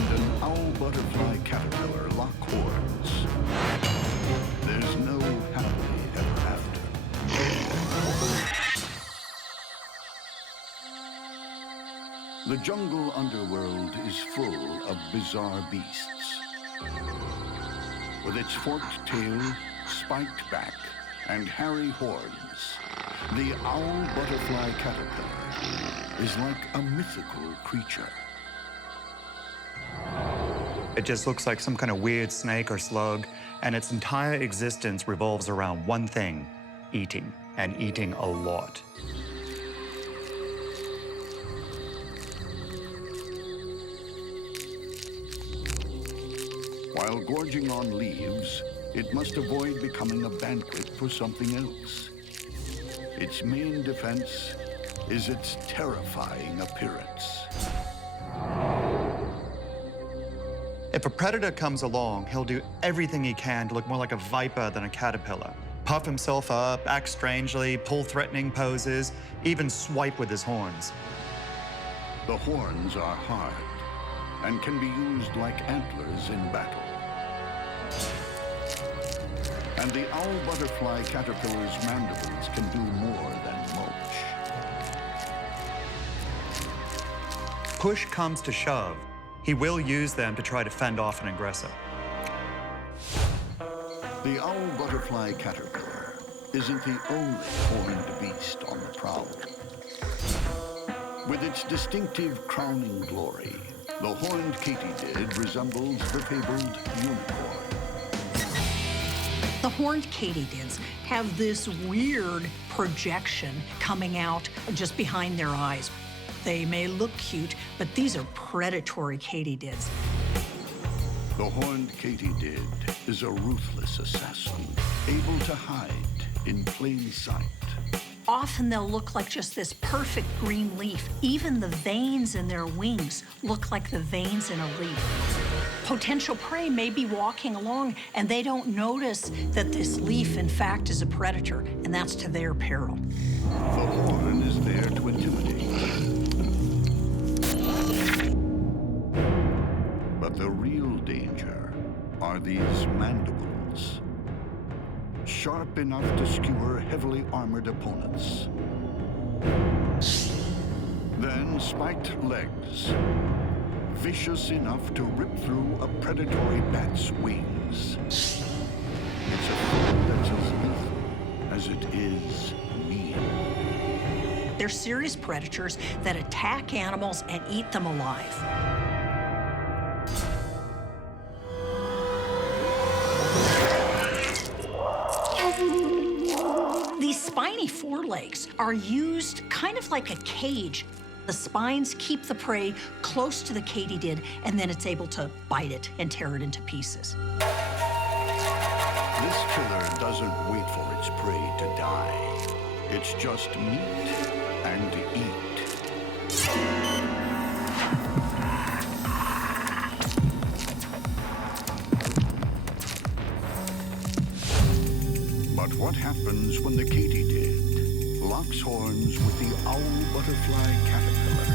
and an owl butterfly caterpillar lock horns. There's no happily ever after. The jungle underworld is full of bizarre beasts. With its forked tail, spiked back, and hairy horns, the owl butterfly caterpillar is like a mythical creature. It just looks like some kind of weird snake or slug, and its entire existence revolves around one thing: eating, and eating a lot. While gorging on leaves, it must avoid becoming a banquet for something else. Its main defense is its terrifying appearance. If a predator comes along, he'll do everything he can to look more like a viper than a caterpillar. Puff himself up, act strangely, pull threatening poses, even swipe with his horns. The horns are hard and can be used like antlers in battle. And the owl butterfly caterpillar's mandibles can do more than mulch. Push comes to shove, he will use them to try to fend off an aggressor. The owl butterfly caterpillar isn't the only horned beast on the prowl. With its distinctive crowning glory, the horned katydid resembles the fabled unicorn. The horned katydids have this weird projection coming out just behind their eyes. They may look cute, but these are predatory katydids. The horned katydid is a ruthless assassin, able to hide in plain sight. Often they'll look like just this perfect green leaf. Even the veins in their wings look like the veins in a leaf. Potential prey may be walking along and they don't notice that this leaf, in fact, is a predator, and that's to their peril. The horn is there to intimidate. But the real danger are these mandibles. Sharp enough to skewer heavily armored opponents. Then spiked legs, vicious enough to rip through a predatory bat's wings. It's a foe that's as lethal as it is mean. They're serious predators that attack animals and eat them alive. These spiny forelegs are used kind of like a cage. The spines keep the prey close to the katydid, and then it's able to bite it and tear it into pieces. This killer doesn't wait for its prey to die. It's just meat and eat. But what happens when the katydid locks horns with the owl butterfly caterpillar?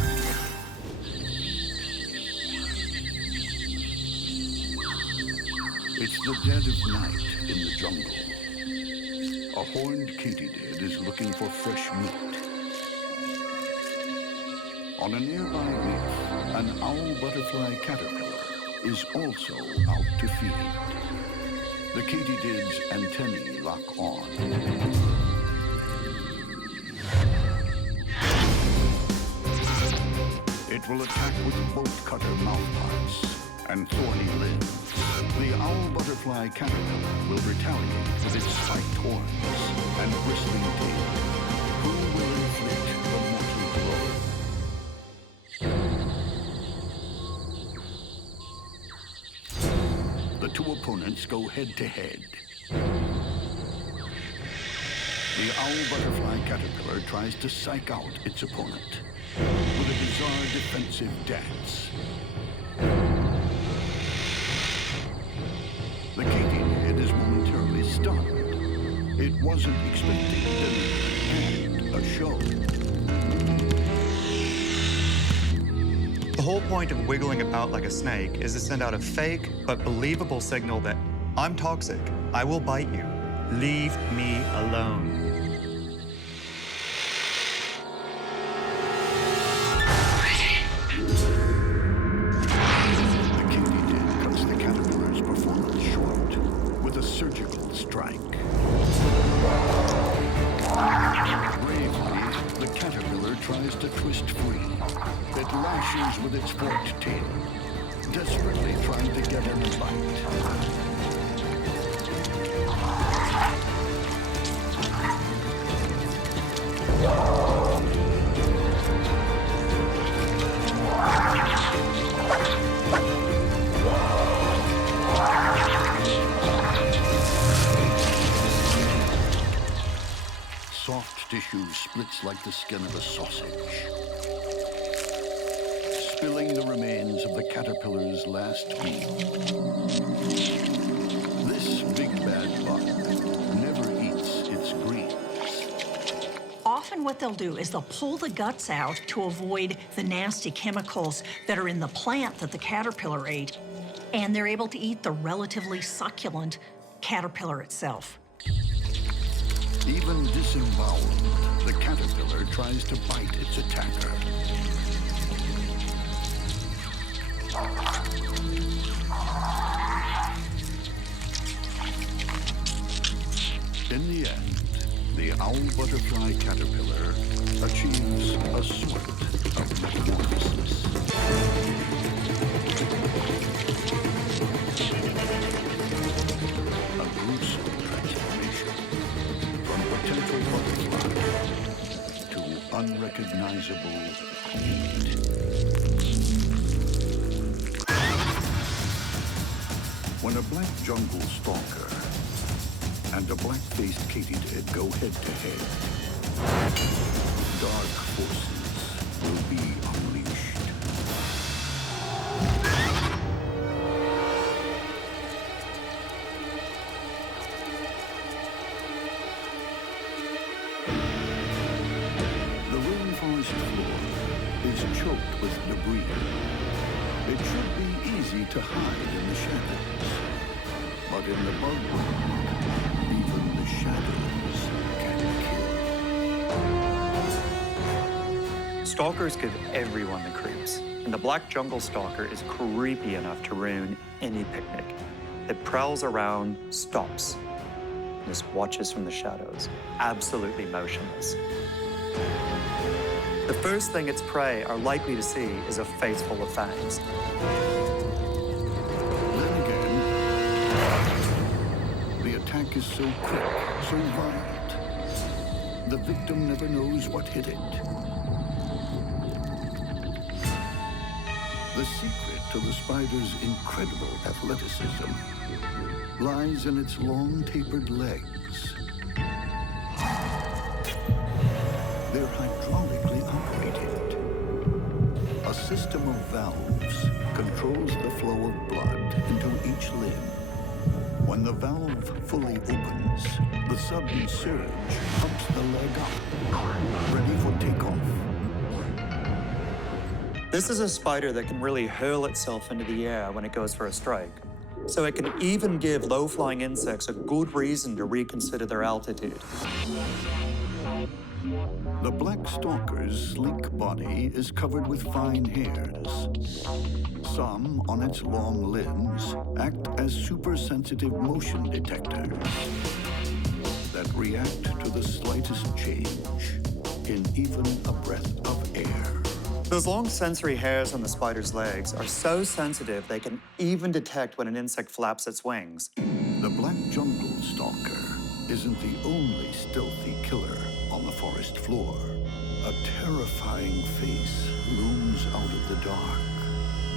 It's the dead of night in the jungle. A horned katydid is looking for fresh meat. On a nearby leaf, an owl butterfly caterpillar is also out to feed. The katydid's antennae lock on. It will attack with bolt-cutter mouthparts and thorny limbs. The owl butterfly caterpillar will retaliate with its spiked horns and bristling tail. Who will inflict the mortal blow? The two opponents go head-to-head. The owl butterfly caterpillar tries to psych out its opponent with a bizarre defensive dance. The katydid is momentarily stunned. It wasn't expecting a show. The whole point of wiggling about like a snake is to send out a fake but believable signal that I'm toxic, I will bite you, leave me alone. The Katydid cuts the caterpillar's performance short with a surgical strike. Bravely, the caterpillar tries to twist free. It lashes with its forked tail, desperately trying to get in a bite. Soft tissue splits like the skin of a sausage, spilling the remains of the caterpillar's last meal. This big bad bug never eats its greens. Often what they'll do is they'll pull the guts out to avoid the nasty chemicals that are in the plant that the caterpillar ate, and they're able to eat the relatively succulent caterpillar itself. Even disemboweled, the caterpillar tries to bite its attacker. In the end, the owl butterfly caterpillar achieves a sort of metamorphosis. A gruesome transformation from potential butterfly to unrecognizable meat. When a black jungle stalker and a black-faced katydid go head-to-head, dark forces will be unleashed. The rainforest floor is choked with debris. It should be easy to hide in the shadows. But in the bug world, even the shadows can kill. Stalkers give everyone the creeps, and the black jungle stalker is creepy enough to ruin any picnic. It prowls around, stops, and just watches from the shadows, absolutely motionless. The first thing its prey are likely to see is a face full of fangs. The attack is so quick, so violent. The victim never knows what hit it. The secret to the spider's incredible athleticism lies in its long, tapered legs. They're hydraulically operated. A system of valves controls the flow of blood into each limb. When the valve fully opens, the sudden surge pumps the leg up, ready for takeoff. This is a spider that can really hurl itself into the air when it goes for a strike. So it can even give low-flying insects a good reason to reconsider their altitude. The black stalker's sleek body is covered with fine hairs. Some on its long limbs act as super-sensitive motion detectors that react to the slightest change in even a breath of air. Those long sensory hairs on the spider's legs are so sensitive they can even detect when an insect flaps its wings. The black jungle stalker isn't the only stealthy killer on the forest floor. A terrifying face looms out of the dark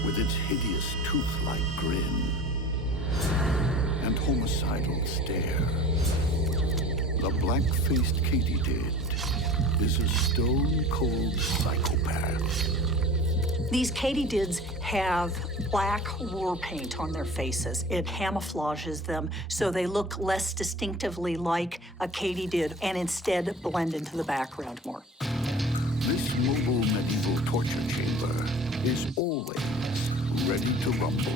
with its hideous tooth-like grin and homicidal stare. The black-faced Katydid is a stone-cold psychopath. These katydids have black war paint on their faces. It camouflages them so they look less distinctively like a katydid and instead blend into the background more. This mobile medieval torture chamber is always ready to rumble.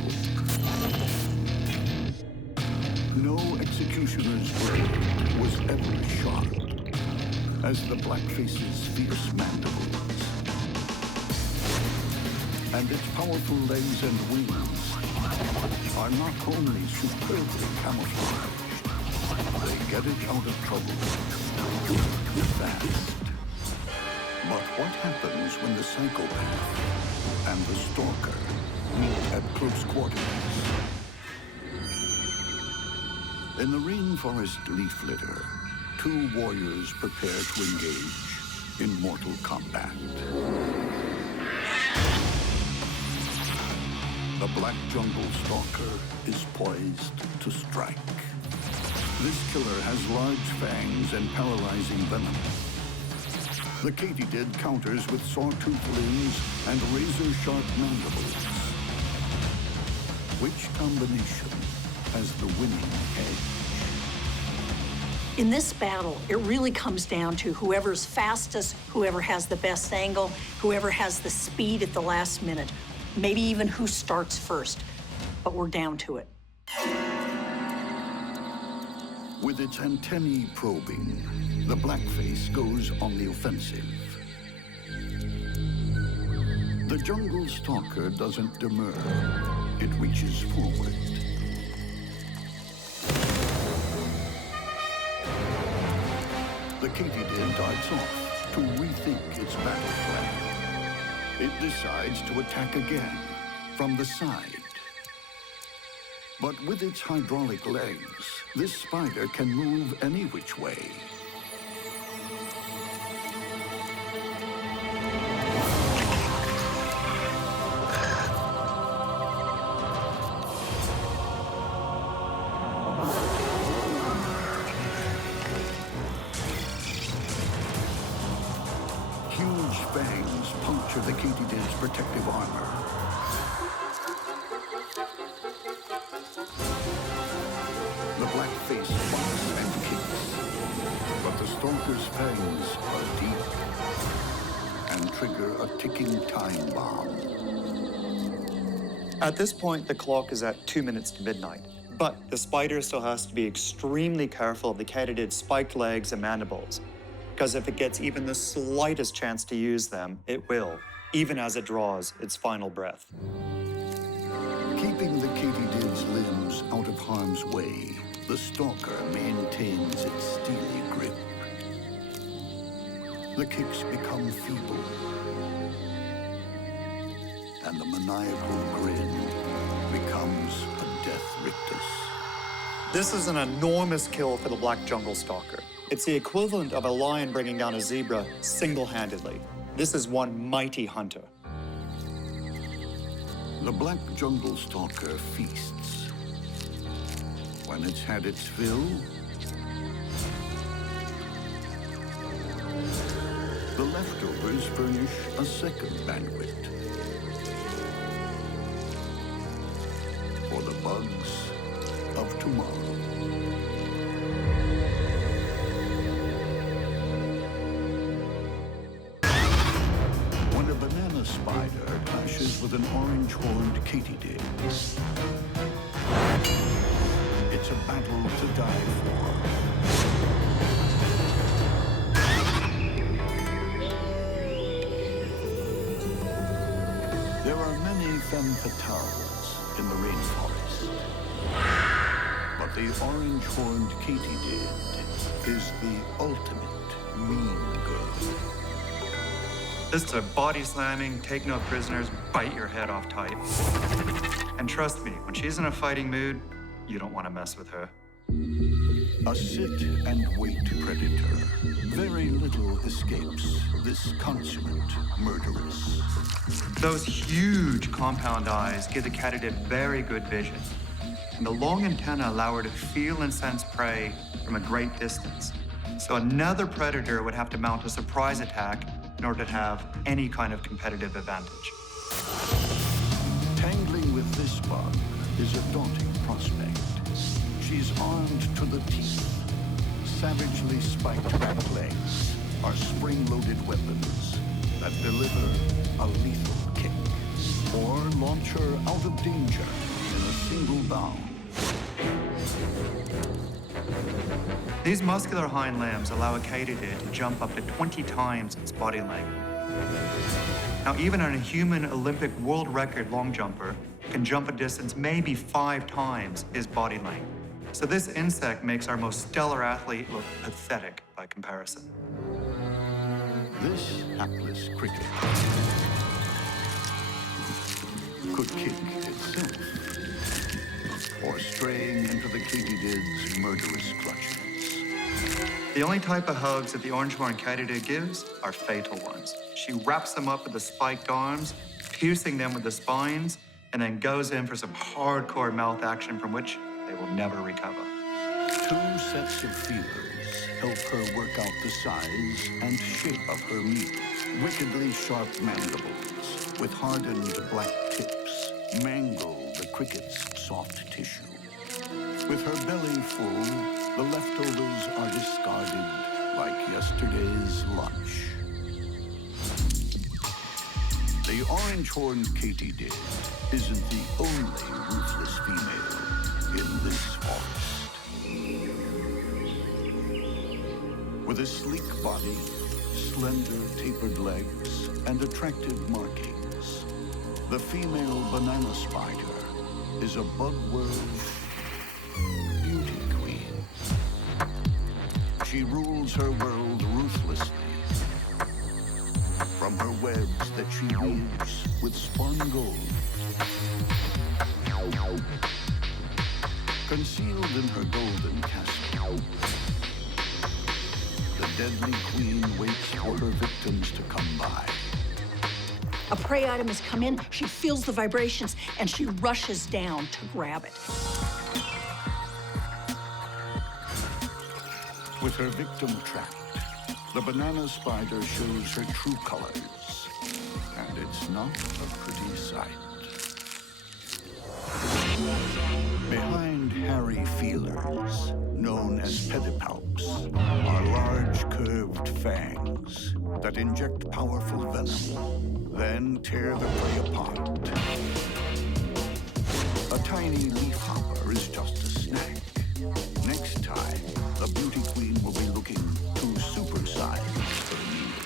No executioner's blade was ever sharp as the blackface's fierce mandibles. And its powerful legs and wings are not only superbly camouflaged, they get it out of trouble fast. But what happens when the psychopath and the stalker meet at close quarters? In the rainforest leaf litter, two warriors prepare to engage in mortal combat. The black jungle stalker is poised to strike. This killer has large fangs and paralyzing venom. The Katydid counters with saw-toothed limbs and razor-sharp mandibles. Which combination has the winning edge? In this battle, it really comes down to whoever's fastest, whoever has the best angle, whoever has the speed at the last minute, maybe even who starts first. But we're down to it. With its antennae probing, the blackface goes on the offensive. The jungle stalker doesn't demur. It reaches forward. The Katydid darts off to rethink its battle plan. It decides to attack again from the side. But with its hydraulic legs, this spider can move any which way. Huge fangs puncture the Katydid's protective armor. The blackface fights and kicks, but the stalker's fangs are deep and trigger a ticking time bomb. At this point, the clock is at 2 minutes to midnight, but the spider still has to be extremely careful of the Katydid's spiked legs and mandibles, because if it gets even the slightest chance to use them, it will, even as it draws its final breath. Keeping the Katydid's limbs out of harm's way, the stalker maintains its steely grip. The kicks become feeble, and the maniacal grin becomes a death rictus. This is an enormous kill for the black jungle stalker. It's the equivalent of a lion bringing down a zebra single-handedly. This is one mighty hunter. The black jungle stalker feasts. When it's had its fill, the leftovers furnish a second banquet for the bugs of tomorrow. When a banana spider clashes with an orange-horned katydid, it's a battle to die for. There are many femme fatales in the rainforest, but the orange-horned katydid is the ultimate mean girl. This is a body-slamming, take no prisoners, bite your head off type. And trust me, when she's in a fighting mood, you don't want to mess with her. A sit-and-wait predator. Very little escapes this consummate murderess. Those huge compound eyes give the Katydid very good vision. And the long antennae allow her to feel and sense prey from a great distance. So another predator would have to mount a surprise attack in order to have any kind of competitive advantage. Tangling with this bug is a daunting prospect. She's armed to the teeth. Savagely spiked back legs are spring-loaded weapons that deliver a lethal kick. Or launch her out of danger in a single bound. These muscular hind limbs allow a katydid to jump up to 20 times its body length. Now, even a human Olympic world record long jumper can jump a distance maybe 5 times his body length. So this insect makes our most stellar athlete look pathetic by comparison. This hapless cricket could kick itself, or straying into the Katydids' murderous clutches. The only type of hugs that the orange-horned katydid gives are fatal ones. She wraps them up with the spiked arms, piercing them with the spines, and then goes in for some hardcore mouth action from which they will never recover. 2 sets of feelers help her work out the size and shape of her meal. Wickedly sharp mandibles with hardened black tips mangle the cricket's soft tissue. With her belly full, the leftovers are discarded like yesterday's lunch. The orange-horned katydid isn't the only ruthless female in this forest. With a sleek body, slender tapered legs, and attractive markings, the female banana spider is a bug-world beauty queen. She rules her world ruthlessly. From her webs that she weaves with spun gold. Concealed in her golden castle, the deadly queen waits for her victims to come by. A prey item has come in, she feels the vibrations, and she rushes down to grab it. With her victim trapped, the banana spider shows her true colors, and it's not a pretty sight. Behind hairy feelers, known as pedipalps, are large curved fangs that inject powerful venom, then tear the prey apart. A tiny leafhopper is just a snack. Next time, the beauty queen will be looking to supersize her meal.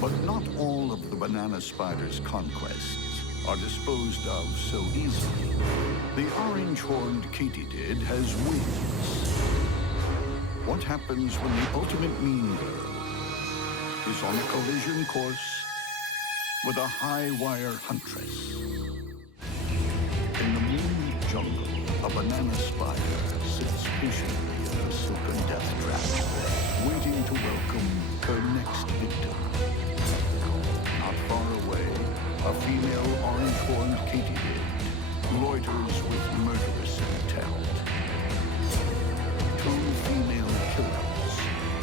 But not all of the banana spider's conquests are disposed of so easily. The orange-horned katydid has wings. What happens when the ultimate mean girl is on a collision course with a high-wire huntress? In the moonlit jungle, a banana spider sits patiently in a silken death trap, waiting to welcome her next victim. Not far away, a female orange-horned katydid loiters with murderous intent. 2 female killers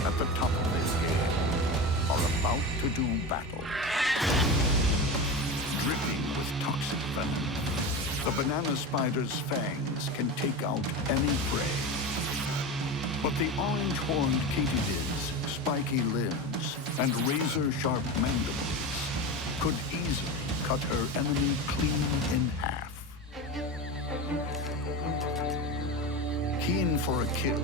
at the top of their game are about to do battle. Dripping with toxic venom, the banana spider's fangs can take out any prey. But the orange-horned katydid's spiky limbs and razor-sharp mandibles could easily cut her enemy clean in half. Keen for a kill,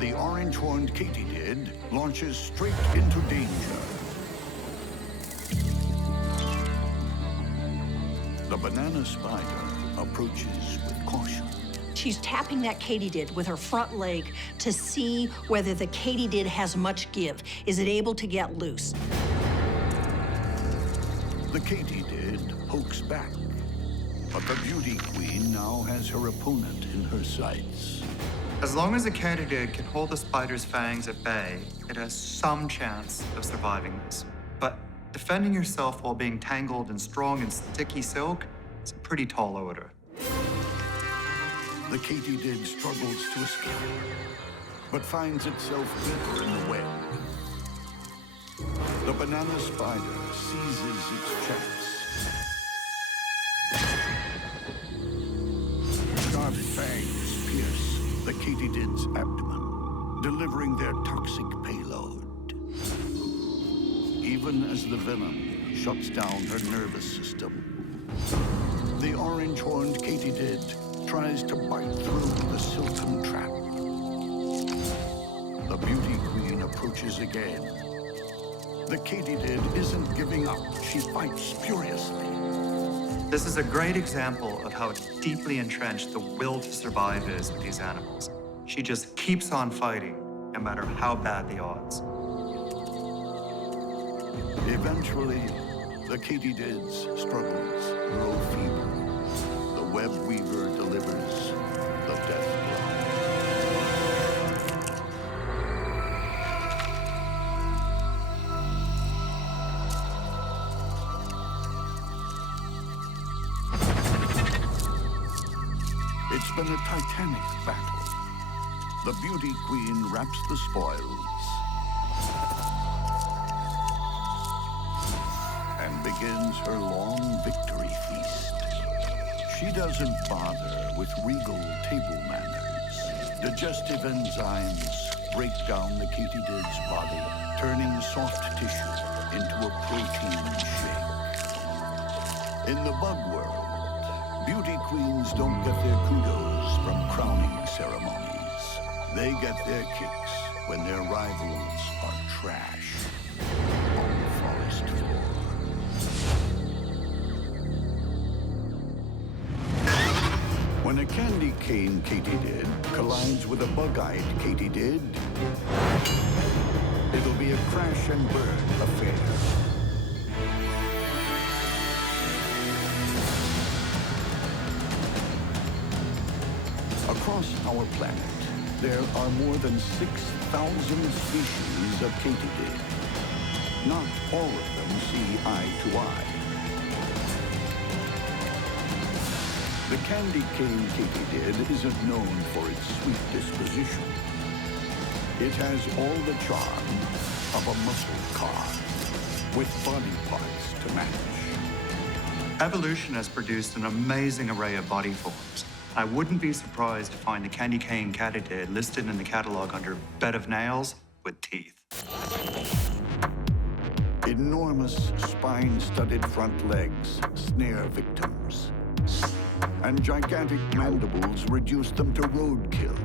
the orange-horned katydid launches straight into danger. The banana spider approaches with caution. She's tapping that katydid with her front leg to see whether the katydid has much give. Is it able to get loose? The katydid pokes back, but the beauty queen now has her opponent in her sights. As long as the katydid can hold the spider's fangs at bay, it has some chance of surviving this. But defending yourself while being tangled in strong and sticky silk is a pretty tall order. The katydid struggles to escape, but finds itself deeper in the web. The banana spider seizes its chance. Sharp fangs pierce the katydid's abdomen, delivering their toxic payload. Even even as the venom shuts down her nervous system. The orange-horned katydid tries to bite through the silken trap. The beauty queen approaches again. The katydid isn't giving up. She fights furiously. This is a great example of how deeply entrenched the will to survive is with these animals. She just keeps on fighting, no matter how bad the odds. Eventually, the Katydids' struggles grow feeble. The web weaver delivers the death blow. It's been a titanic battle. The beauty queen wraps the spoils and begins her long victory feast. She doesn't bother with regal table manners. Digestive enzymes break down the katydid's body, turning soft tissue into a protein shake. In the bug world, beauty queens don't get their kudos from crowning ceremonies. They get their kicks when their rivals are trash on the forest floor. When a candy cane katydid collides with a bug-eyed katydid, it'll be a crash and burn affair. Across our planet, there are more than 6,000 species of katydid. Not all of them see eye to eye. The candy cane katydid isn't known for its sweet disposition. It has all the charm of a muscle car, with body parts to match. Evolution has produced an amazing array of body forms. I wouldn't be surprised to find the candy cane katydid listed in the catalog under bed of nails with teeth. Enormous spine-studded front legs snare victims, and gigantic mandibles reduce them to roadkill.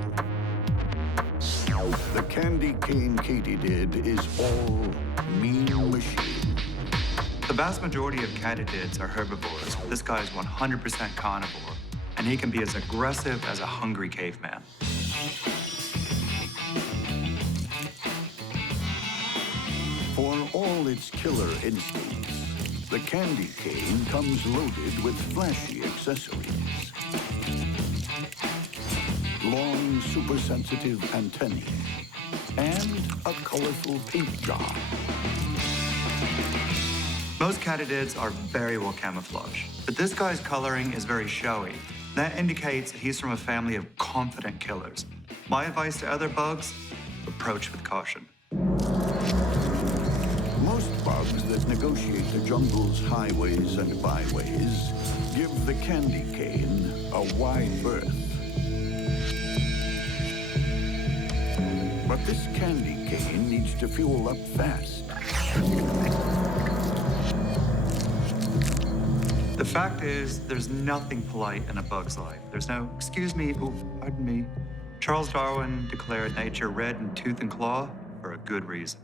The candy cane katydid is all mean machine. The vast majority of katydids are herbivores. This guy's 100% carnivore, and he can be as aggressive as a hungry caveman. For all its killer instincts, the candy cane comes loaded with flashy accessories. Long, super-sensitive antennae, and a colorful paint job. Most katydids are very well camouflaged, but this guy's coloring is very showy. That indicates that he's from a family of confident killers. My advice to other bugs, approach with caution. Most bugs that negotiate the jungle's highways and byways give the candy cane a wide berth. But this candy cane needs to fuel up fast. The fact is, there's nothing polite in a bug's life. There's no, excuse me, oh, pardon me. Charles Darwin declared nature red in tooth and claw for a good reason.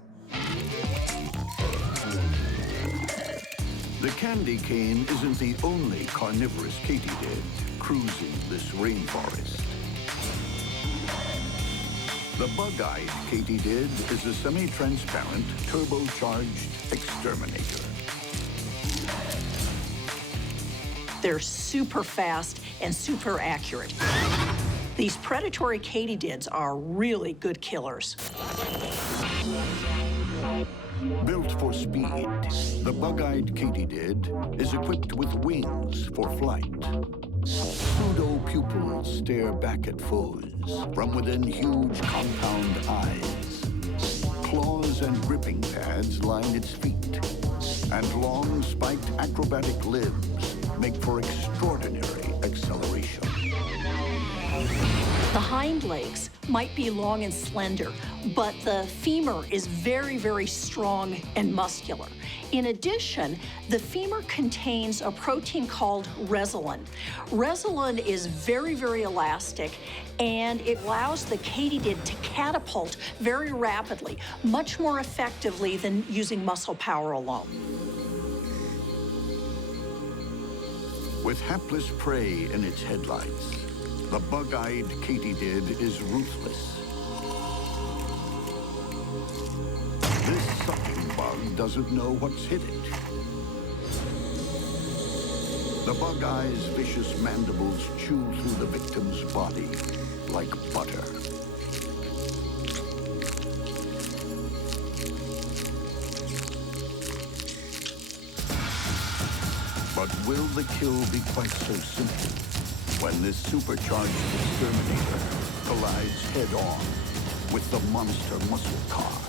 The candy cane isn't the only carnivorous katydid cruising this rainforest. The bug-eyed katydid is a semi-transparent, turbocharged exterminator. They're super fast and super accurate. These predatory katydids are really good killers. Built for speed, the bug-eyed katydid is equipped with wings for flight. Pseudo-pupils stare back at foes from within huge compound eyes. Claws and gripping pads line its feet, and long spiked acrobatic limbs make for extraordinary acceleration. The hind legs might be long and slender, but the femur is very, very strong and muscular. In addition, the femur contains a protein called resolin. Resolin is very, very elastic, and it allows the katydid to catapult very rapidly, much more effectively than using muscle power alone. With hapless prey in its headlights, the bug-eyed katydid is ruthless. This sucking bug doesn't know what's hit it. The bug-eye's vicious mandibles chew through the victim's body like butter. But will the kill be quite so simple when this supercharged exterminator collides head-on with the monster muscle car?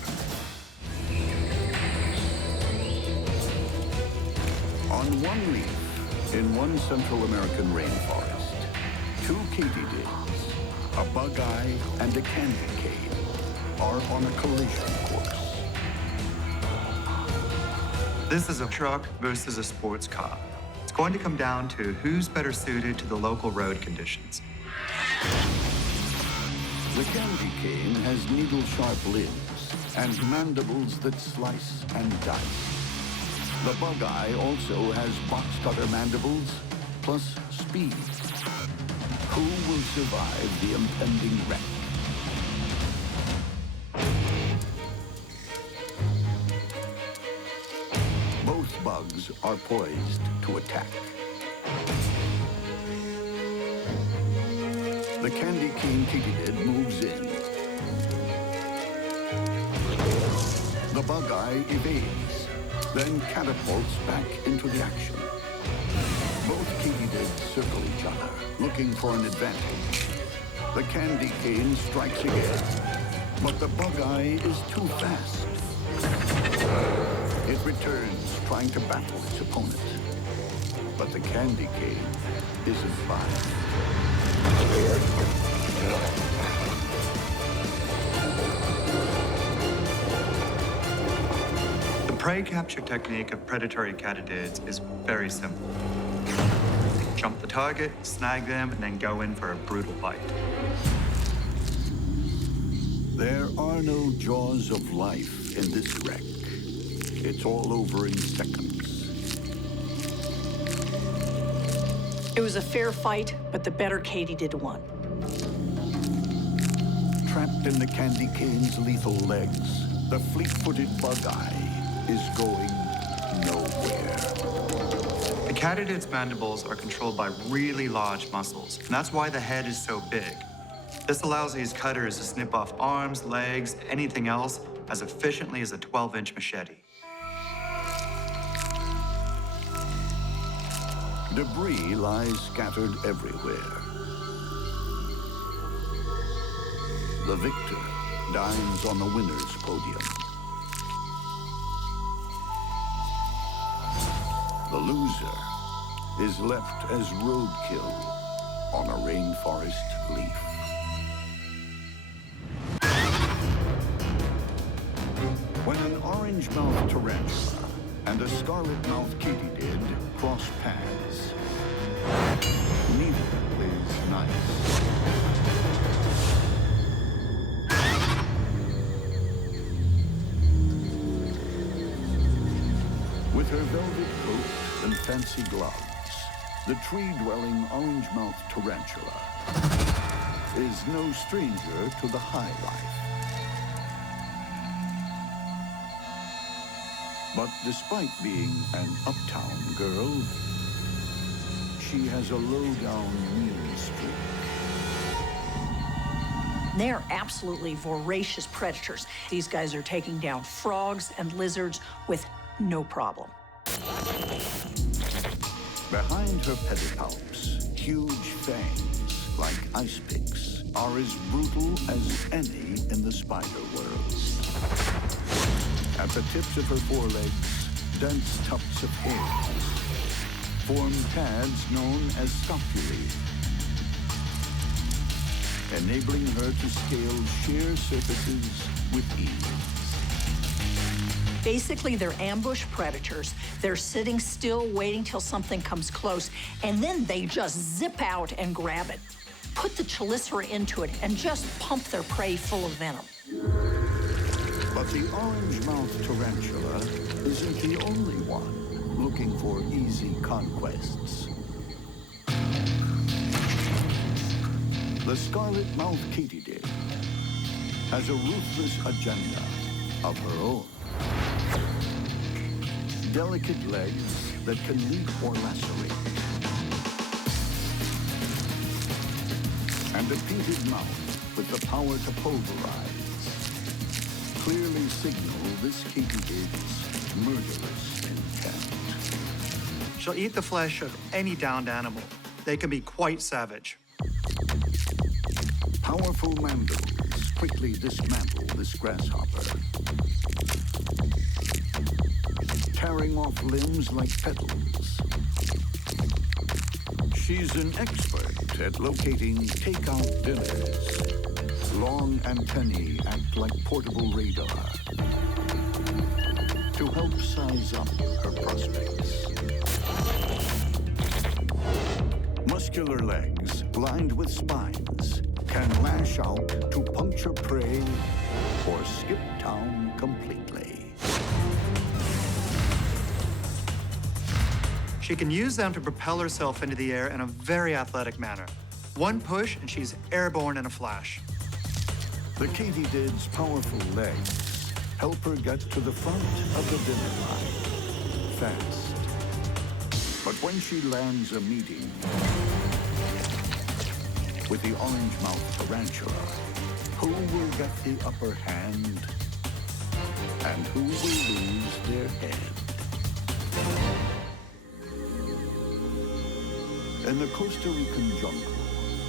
On one leaf, in one Central American rainforest, two katydids, a bug-eye and a candy cane, are on a collision course. This is a truck versus a sports car. It's going to come down to who's better suited to the local road conditions. The candy cane has needle-sharp limbs and mandibles that slice and dice. The bug-eye also has box-cutter mandibles, plus speed. Who will survive the impending wreck? Both bugs are poised to attack. The candy cane katydid moves in. The bug-eye evades, then catapults back into the action. Both katydids circle each other, looking for an advantage. The candy cane strikes again, but the bug-eye is too fast. It returns, trying to battle its opponent. But the candy cane isn't by. The prey capture technique of predatory Katydids is very simple. Jump the target, snag them, and then go in for a brutal bite. There are no jaws of life in this wreck. It's all over in seconds. It was a fair fight, but the better katydid won. Trapped in the candy cane's lethal legs, the fleet-footed bug-eye is going nowhere. The Katydid's mandibles are controlled by really large muscles, and that's why the head is so big. This allows these cutters to snip off arms, legs, anything else as efficiently as a 12-inch machete. Debris lies scattered everywhere. The victor dines on the winner's podium. The loser is left as roadkill on a rainforest leaf. When an orange-mouthed tarantula and a scarlet-mouthed katydid cross paths, neither plays nice. With her velvet coat and fancy gloves, the tree-dwelling orange-mouthed tarantula is no stranger to the high life. But despite being an uptown girl, she has a low-down mean streak. They're absolutely voracious predators. These guys are taking down frogs and lizards with no problem. Behind her pedipalps, huge fangs, like ice picks, are as brutal as any in the spider world. At the tips of her forelegs, dense tufts of hair form pads known as scopulae. enabling her to scale sheer surfaces with ease. Basically, they're ambush predators. They're sitting still, waiting till something comes close, and then they just zip out and grab it. Put the chelicera into it and just pump their prey full of venom. But the orange-mouthed tarantula isn't the only one looking for easy conquests. The scarlet-mouthed Katydid has a ruthless agenda of her own. Delicate legs that can leap or lacerate. And a painted mouth with the power to pulverize. Clearly signal this Katydid's murderous intent. She'll eat the flesh of any downed animal. They can be quite savage. Powerful mandibles quickly dismantle this grasshopper, tearing off limbs like petals. She's an expert at locating takeout dinners. Long antennae act like portable radar to help size up her prospects. Muscular legs lined with spines can lash out to puncture prey or skip town completely. She can use them to propel herself into the air in a very athletic manner. One push and she's airborne in a flash. The Katydid's powerful legs help her get to the front of the dinner line fast. But when she lands a meeting with the orange-mouthed tarantula, who will get the upper hand and who will lose their head? In the Costa Rican jungle,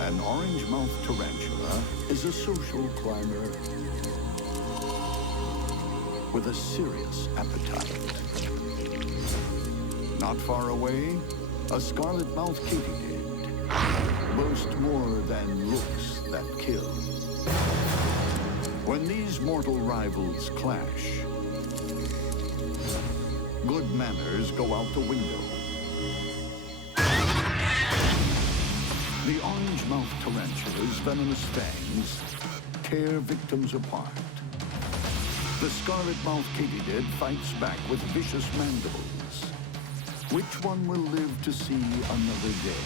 an orange-mouthed tarantula is a social climber with a serious appetite. Not far away, a scarlet-mouthed Katydid boasts more than looks that kill. When these mortal rivals clash, good manners go out the window. The orange-mouthed tarantula's venomous fangs tear victims apart. The scarlet-mouthed Katydid fights back with vicious mandibles. Which one will live to see another day?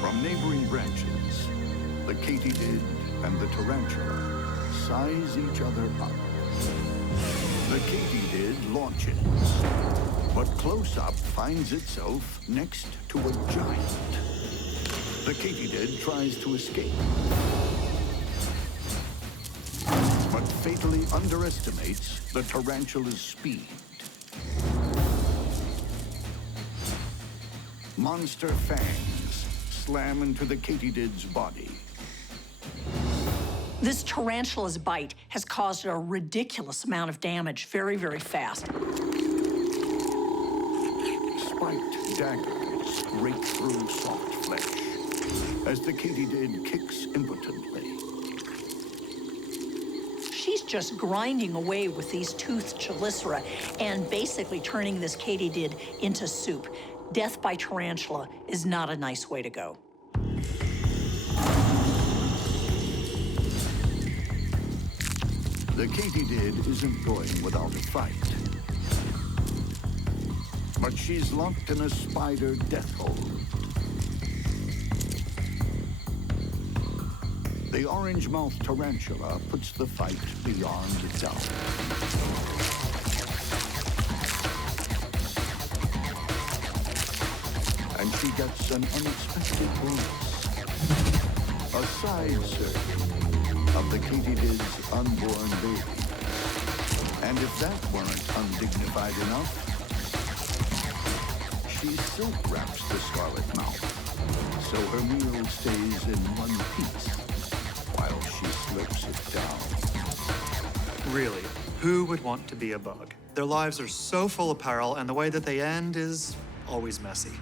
From neighboring branches, the Katydid and the tarantula size each other up. The Katydid launches, but close-up finds itself next to a giant. The Katydid tries to escape, but fatally underestimates the tarantula's speed. Monster fangs slam into the Katydid's body. This tarantula's bite has caused a ridiculous amount of damage very, very fast. Spiked daggers rake through soft flesh as the Katydid kicks impotently. She's just grinding away with these toothed chelicera and basically turning this Katydid into soup. Death by tarantula is not a nice way to go. The Katydid isn't going without a fight. But she's locked in a spider death hold. The orange-mouthed tarantula puts the fight beyond doubt. And she gets an unexpected bonus. A side serving of the Katydid's unborn baby. And if that weren't undignified enough, she silk wraps the scarlet mouth, so her meal stays in one piece while she slips it down. Really, who would want to be a bug? Their lives are so full of peril, and the way that they end is always messy.